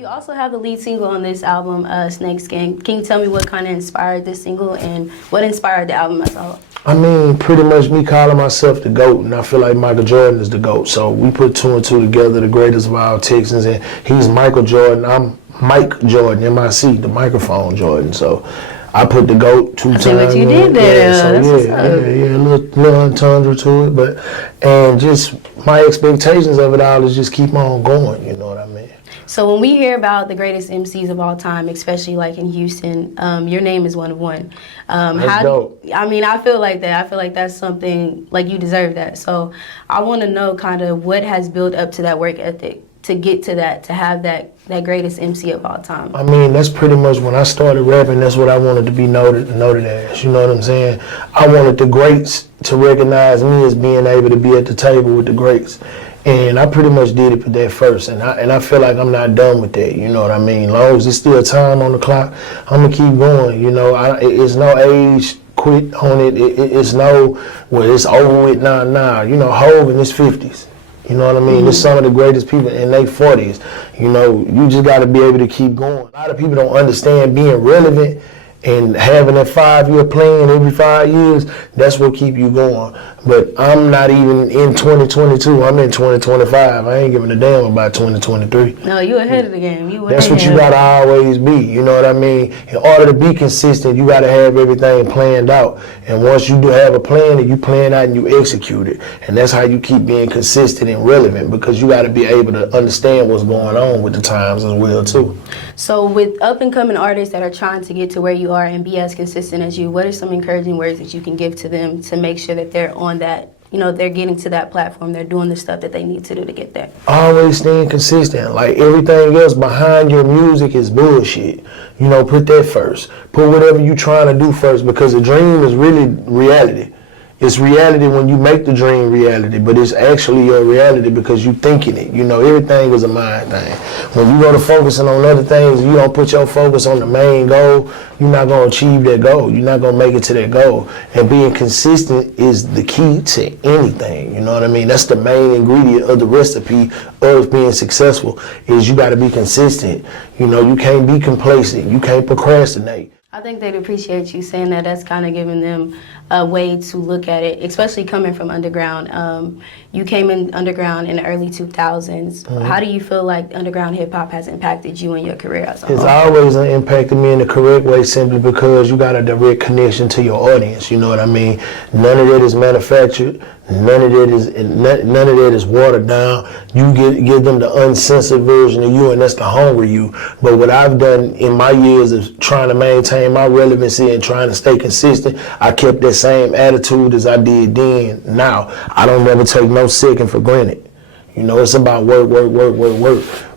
You also have the lead single on this album, Snake Skin. Can you tell me what kind of inspired this single and what inspired the album as a whole? I mean, pretty much me calling myself the GOAT, and I feel like Michael Jordan is the GOAT. So we put two and two together, the greatest of all Texans, and he's Michael Jordan. I'm Mike Jordan, M-I-C, the microphone Jordan. So I put the GOAT two times. I see what you did there. Yeah, so a little entendre to it, but and just my expectations of it all is just keep on going. You know what I mean? So when we hear about the greatest MCs of all time, especially like in Houston, your name is one of one. That's dope. I mean, I feel like that. I feel like that's something, like you deserve that. So I want to know kind of what has built up to that work ethic to get to that, to have that greatest MC of all time. I mean, that's pretty much when I started rapping, that's what I wanted to be noted as, you know what I'm saying? I wanted the greats to recognize me as being able to be at the table with the greats. And I pretty much did it for that first, and I feel like I'm not done with that, you know what I mean? Long as there's still time on the clock, I'm gonna keep going, you know? It's no age quit on it, it's no, well, it's over with, nah, you know, Hov in his 50s. You know what I mean? There's some of the greatest people in their 40s. You know, you just got to be able to keep going. A lot of people don't understand being relevant and having a 5-year plan every 5 years. That's what keep you going. But I'm not even in 2022. I'm in 2025. I ain't giving a damn about 2023. No, you ahead of the game. That's what you got to always be. You know what I mean? In order to be consistent, you got to have everything planned out. And once you do have a plan, and you plan out and you execute it. And that's how you keep being consistent and relevant, because you got to be able to understand what's going on with the times as well, too. So with up-and-coming artists that are trying to get to where you are and be as consistent as you, what are some encouraging words that you can give to them to make sure that they're on that, you know, they're getting to that platform, they're doing the stuff that they need to do to get there? Always staying consistent. Like, everything else behind your music is bullshit. You know, put that first. Put whatever you're trying to do first, because a dream is really reality. It's reality when you make the dream reality, but it's actually your reality because you thinking it. You know, everything is a mind thing. When you go to focusing on other things, you don't put your focus on the main goal, you're not going to achieve that goal. You're not going to make it to that goal. And being consistent is the key to anything. You know what I mean? That's the main ingredient of the recipe of being successful, is you got to be consistent. You know, you can't be complacent. You can't procrastinate. I think they'd appreciate you saying that. That's kind of giving them a way to look at it, especially coming from underground. You came in underground in the early 2000s. How do you feel like underground hip-hop has impacted you in your career as a whole? It's always impacted me in the correct way, simply because you got a direct connection to your audience. You know what I mean? None of that is manufactured. None of that is watered down. You give them the uncensored version of you, and that's the hungry you. But what I've done in my years of trying to maintain my relevancy and trying to stay consistent, I kept that same attitude as I did then. Now, I don't never take no second for granted. You know, it's about work.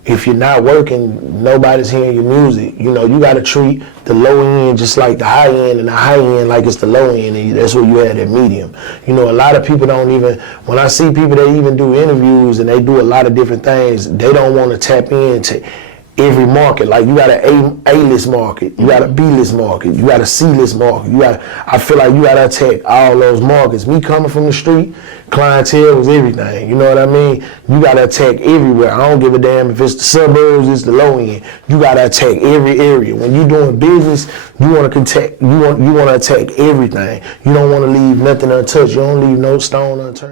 If you're not working, nobody's hearing your music. You know, you got to treat the low end just like the high end, and the high end like it's the low end, and that's where you had that medium. You know, a lot of people don't even, when I see people that even do interviews and they do a lot of different things, they don't want to tap into every market. Like, you got an A-list market, you got a B-list market, you got a C-list market. I feel like you got to attack all those markets. Me coming from the street, clientele was everything. You know what I mean? You got to attack everywhere. I don't give a damn if it's the suburbs, it's the low end. You got to attack every area. When you're doing business, you want to attack everything. You don't want to leave nothing untouched. You don't leave no stone unturned.